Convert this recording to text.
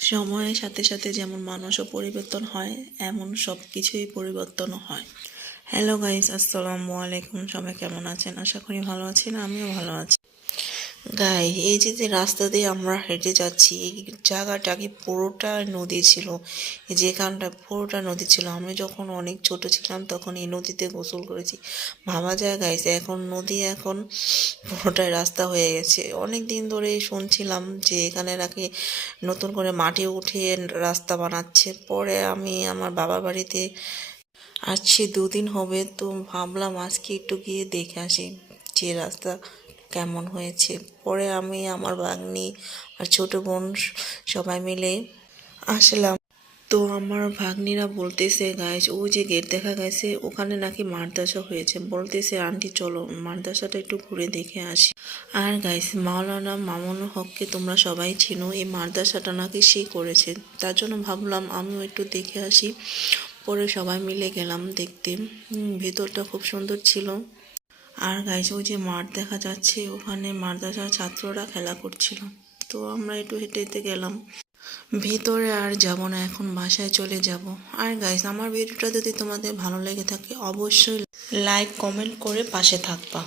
সময়ের সাথে সাথে যেমন মানুষও পরিবর্তন হয়, এমন সব কিছুই পরিবর্তনও হয়। হ্যালো গাইস, আসসালামু আলাইকুম। সবাই কেমন আছেন? আশা করি ভালো আছেন, আমিও ভালো আছি। এই যে রাস্তা দিয়ে আমরা হেঁটে যাচ্ছি, এই জায়গাটা কি পুরোটা নদী ছিল। যেখানটা পুরোটা নদী ছিল। আমি যখন অনেক ছোট ছিলাম তখন এই নদীতে গোসল করেছি। ভাবা যায় গাইস, এখন নদী এখন পুরোটাই রাস্তা হয়ে গেছে। অনেক দিন ধরে শুনছিলাম যে এখানে নাকি নতুন করে মাটি উঠিয়ে রাস্তা বানাচ্ছে। পরে আমি আমার বাবার বাড়িতে আসছি, 2 দিন হবে, তো ভাবলাম আজকে একটু গিয়ে দেখে আসি যে রাস্তা কেমন হয়েছে। পরে আমি, আমার ভাগ্নি আর ছোট বোন সবাই মিলে আসলাম। তো আমার ভাগ্নিরা বলতেছে গাইস, ওই যে গেট দেখা গেছে ওখানে নাকি মাদ্রাসা হয়েছে। বলতেছে আন্টি চলো মাদ্রাসাটা একটু ঘুরে দেখে আসি। আর গাইস, মাওলানা মামুনুল হককে তোমরা সবাই চিনো, এই মাদ্রাসাটা নাকি সে করেছে। তার জন্য ভাবলাম আমিও একটু দেখে আসি। পরে সবাই মিলে গেলাম দেখতে। ভেতরটা খুব সুন্দর ছিল। আর গাইস, ওই যে মাঠ দেখা যাচ্ছে, ওখানে মাদ্রাসার ছাত্ররা খেলা করছিল। তো আমরা একটু হেঁটে হেঁটে গেলাম ভিতরে। আর যাব না, এখন বাসায় চলে যাব। আর গাইস, আমার ভিডিওটা যদি তোমাদের ভালো লেগে থাকে অবশ্যই লাইক কমেন্ট করে পাশে থাকবা।